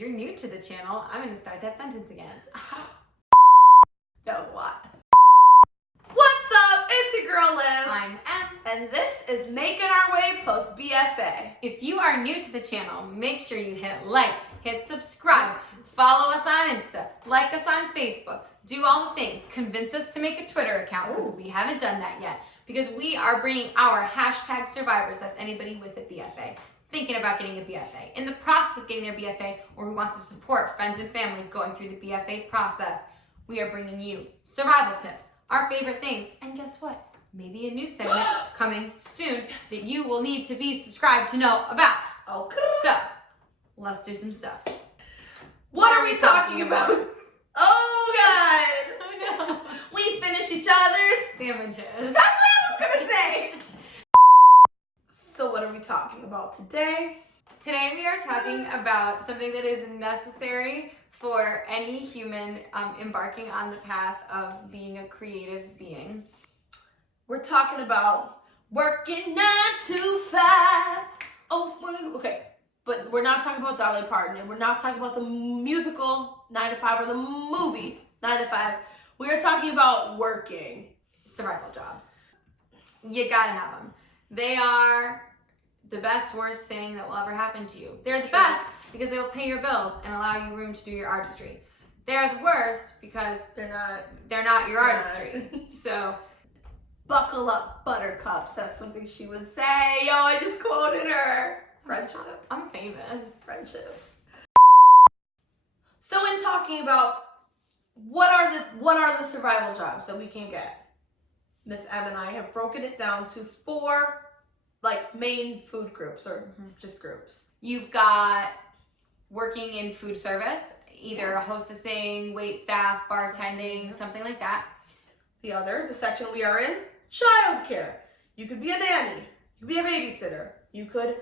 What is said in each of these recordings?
you're new to the channel, I'm going to start that sentence again. That was a lot. What's up? It's your girl Liv. I'm Em. And this is Making Our Way post B.F.A. If you are new to the channel, make sure you hit like, hit subscribe, follow us on Insta, like us on Facebook, do all the things. Convince us to make a Twitter account because we haven't done that yet. Because we are bringing our hashtag survivors, that's anybody with a B.F.A, thinking about getting a B.F.A, in the process of getting their B.F.A, or who wants to support friends and family going through the B.F.A process. We are bringing you survival tips, our favorite things, and guess what? Maybe a new segment coming soon that you will need to be subscribed to know about. Okay. So, let's do some stuff. What are we talking about? Oh God! I know. We finish each other's Sandwiches. That's what I was gonna say. So what are we talking about today? Today we are talking about something that is necessary for any human embarking on the path of being a creative being. We're talking about working 9 to 5. Oh, okay. But we're not talking about Dolly Parton, and we're not talking about the musical 9 to 5 or the movie 9 to 5. We are talking about working. Survival jobs. You gotta have them. They are the best, worst thing that will ever happen to you. They're the best because they will pay your bills and allow you room to do your artistry. They're the worst because they're not your artistry. So, buckle up, buttercups. That's something she would say. Yo, I just quoted her. Friendship. I'm famous. Friendship. So in talking about what are the survival jobs that we can get, Miss Em and I have broken it down to 4 main food groups or just groups. You've got working in food service, either hostessing, wait staff, bartending, something like that. The section we are in, childcare. You could be a nanny. You could be a babysitter. You could,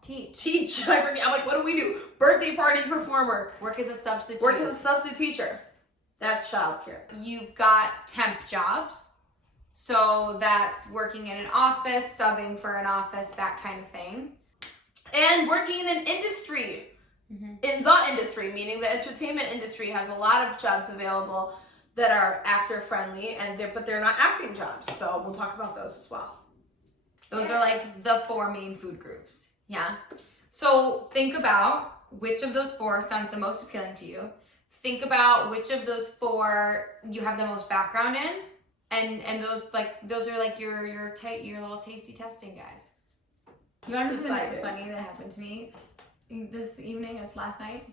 teach. I forget. I'm like, what do we do? Birthday party performer. Work as a substitute. Work as a substitute teacher. That's childcare. You've got temp jobs. So that's working in an office, subbing for an office, that kind of thing. And working in an industry. In the industry, meaning the entertainment industry has a lot of jobs available that are actor friendly, but they're not acting jobs. So we'll talk about those as well. Those are like the 4 main food groups. Yeah. So think about which of those 4 sounds the most appealing to you. Think about which of those 4 you have the most background in. And those are like your little tasty testing guys. You want to know something funny that happened to me this evening, last night?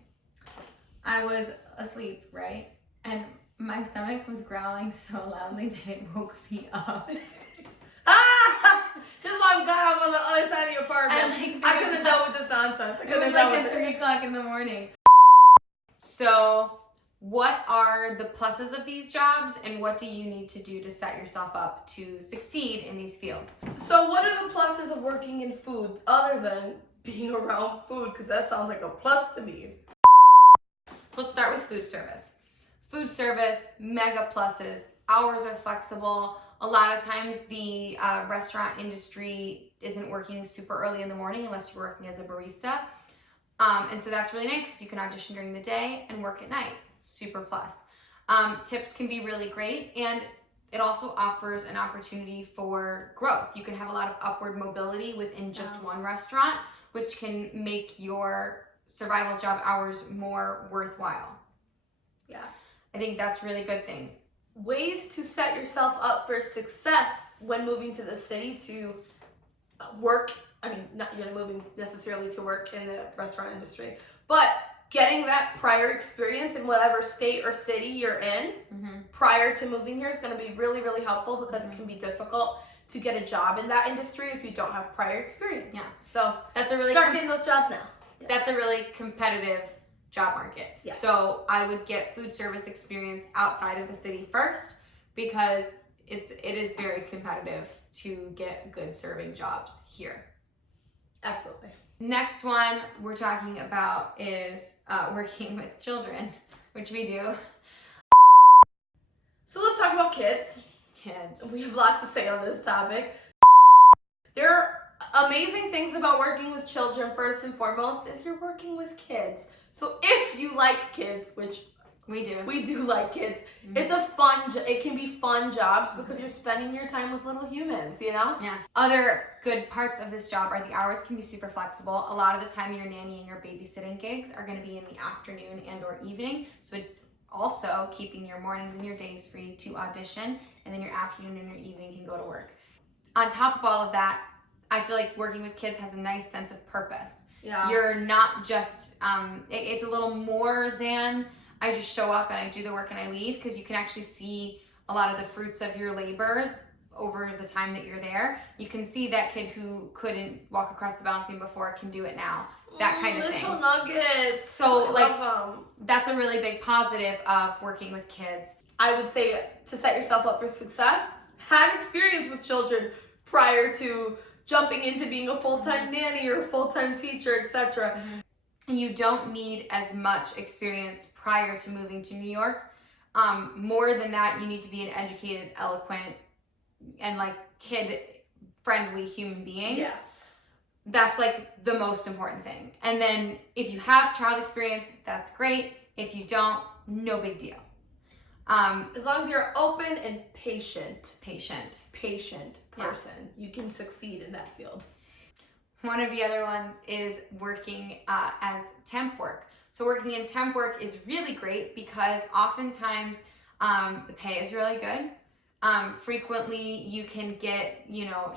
I was asleep, right? And my stomach was growling so loudly that it woke me up. This is why I'm glad I was on the other side of the apartment. I couldn't deal with this nonsense. It was like at 3 o'clock in the morning. So, what are the pluses of these jobs, and what do you need to do to set yourself up to succeed in these fields? So what are the pluses of working in food other than being around food? Because that sounds like a plus to me. So let's start with food service. Food service, mega pluses. Hours are flexible. A lot of times the restaurant industry isn't working super early in the morning unless you're working as a barista. And so that's really nice because you can audition during the day and work at night. Super plus. Tips can be really great, and it also offers an opportunity for growth. You can have a lot of upward mobility within just one restaurant, which can make your survival job hours more worthwhile. Yeah. I think that's really good things. Ways to set yourself up for success when moving to the city to work. I mean, you're not moving necessarily to work in the restaurant industry, but getting that prior experience in whatever state or city you're in prior to moving here is going to be really, really helpful because it can be difficult to get a job in that industry if you don't have prior experience. Yeah. So that's a really start getting those jobs now. Yeah. That's a really competitive job market. Yes. So I would get food service experience outside of the city first because it is very competitive to get good serving jobs here. Absolutely. Next one we're talking about is working with children, which we do. So let's talk about kids. Kids. We have lots to say on this topic. There are amazing things about working with children. First and foremost is you're working with kids. So if you like kids, which we do like kids, it's a it can be fun jobs because you're spending your time with little humans, you know? Yeah. Other good parts of this job are the hours can be super flexible. A lot of the time your nannying or babysitting gigs are going to be in the afternoon and or evening. So it also keeping your mornings and your days free to audition, and then your afternoon and your evening can go to work. On top of all of that, I feel like working with kids has a nice sense of purpose. Yeah. You're not just, it's a little more than I just show up and I do the work and I leave, because you can actually see a lot of the fruits of your labor over the time that you're there. You can see that kid who couldn't walk across the balance beam before can do it now. That kind of thing. Little nuggets. So like, that's a really big positive of working with kids. I would say to set yourself up for success, have experience with children prior to jumping into being a full-time nanny or a full-time teacher, etc. You don't need as much experience prior to moving to New York. More than that, you need to be an educated, eloquent, and like kid-friendly human being. Yes. That's like the most important thing. And then if you have child experience, that's great. If you don't, no big deal. As long as you're open and patient person, you can succeed in that field. One of the other ones is working as temp work. So working in temp work is really great because oftentimes the pay is really good. Frequently you can get,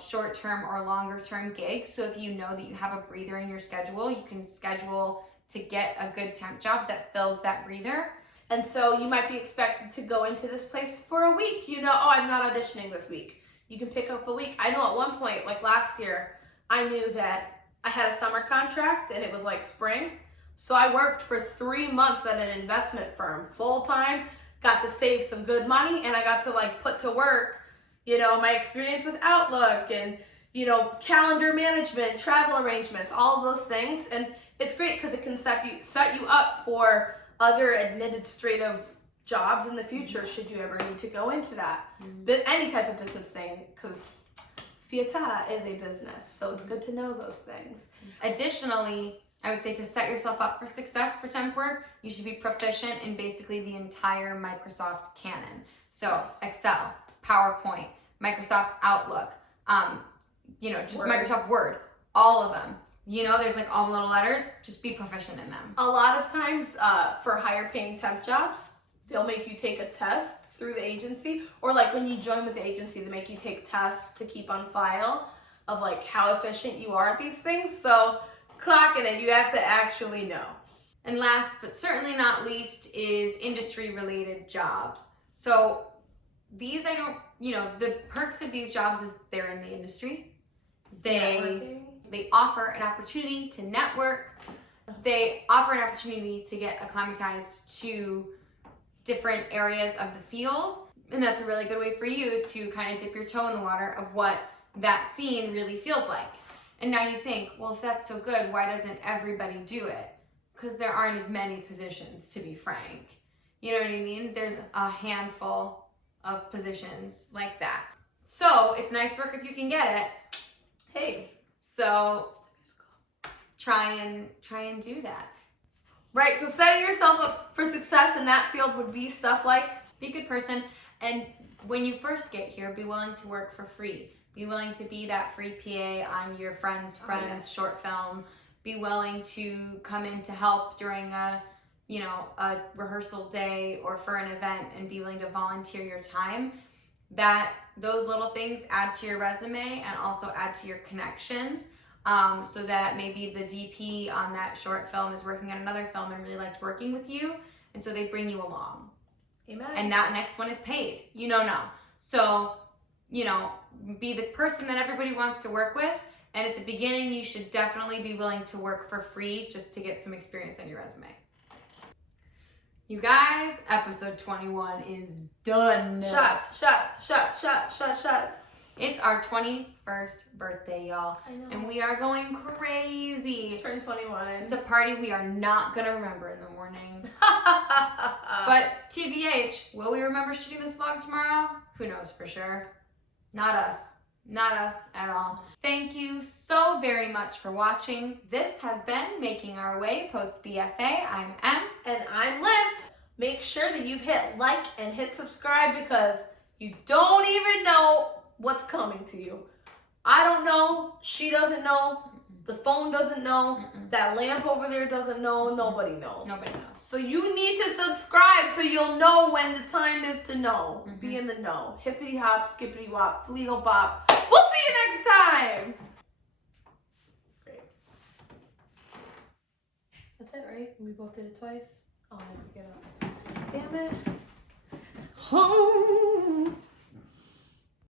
short-term or longer-term gigs. So if you know that you have a breather in your schedule, you can schedule to get a good temp job that fills that breather. And so you might be expected to go into this place for a week. I'm not auditioning this week. You can pick up a week. I know at one point, like last year, I knew that I had a summer contract and it was like spring. So I worked for 3 months at an investment firm full-time, got to save some good money, and I got to like put to work, my experience with Outlook and, calendar management, travel arrangements, all of those things. And it's great because it can set you up for other administrative jobs in the future should you ever need to go into that. But any type of business thing, because theater is a business, so it's good to know those things. Additionally, I would say to set yourself up for success for temp work, you should be proficient in basically the entire Microsoft canon. So Excel, PowerPoint, Microsoft Outlook, just Word. Microsoft Word, all of them. There's like all the little letters, just be proficient in them. A lot of times for higher paying temp jobs, they'll make you take a test through the agency, or like when you join with the agency, they make you take tests to keep on file of like how efficient you are at these things. So clocking it, you have to actually know. And last but certainly not least is industry related jobs. So these the perks of these jobs is they're in the industry. They offer an opportunity to network. They offer an opportunity to get acclimatized to different areas of the field. And that's a really good way for you to kind of dip your toe in the water of what that scene really feels like. And now you think, well, if that's so good, why doesn't everybody do it? Because there aren't as many positions, to be frank. You know what I mean? There's a handful of positions like that. So it's nice work if you can get it. Hey. So try and do that. Right, so setting yourself up for success in that field would be stuff like, be a good person, and when you first get here, be willing to work for free. Be willing to be that free PA on your friend's short film. Be willing to come in to help during a rehearsal day or for an event, and be willing to volunteer your time. Those little things add to your resume and also add to your connections. So that maybe the DP on that short film is working on another film and really liked working with you, and so they bring you along. Amen. And that next one is paid. So, be the person that everybody wants to work with, and at the beginning you should definitely be willing to work for free just to get some experience on your resume. You guys, episode 21 is done. Shots. It's our 21st birthday, y'all. I know. And we are going crazy. Just turned 21. It's a party we are not going to remember in the morning. But TBH, will we remember shooting this vlog tomorrow? Who knows for sure? Not us. Not us at all. Thank you so very much for watching. This has been Making Our Way post B.F.A. I'm Em. And I'm Liv. Make sure that you've hit like and hit subscribe because you don't even know what's coming to you. I don't know. She doesn't know. The phone doesn't know. That lamp over there doesn't know. Nobody knows. Nobody knows. So you need to subscribe so you'll know when the time is to know. Be in the know. Hippity hop, skippity wop, fleetle bop. We'll see you next time. Great. That's it, right? We both did it twice? Oh, I have to get up. Damn it. Oh.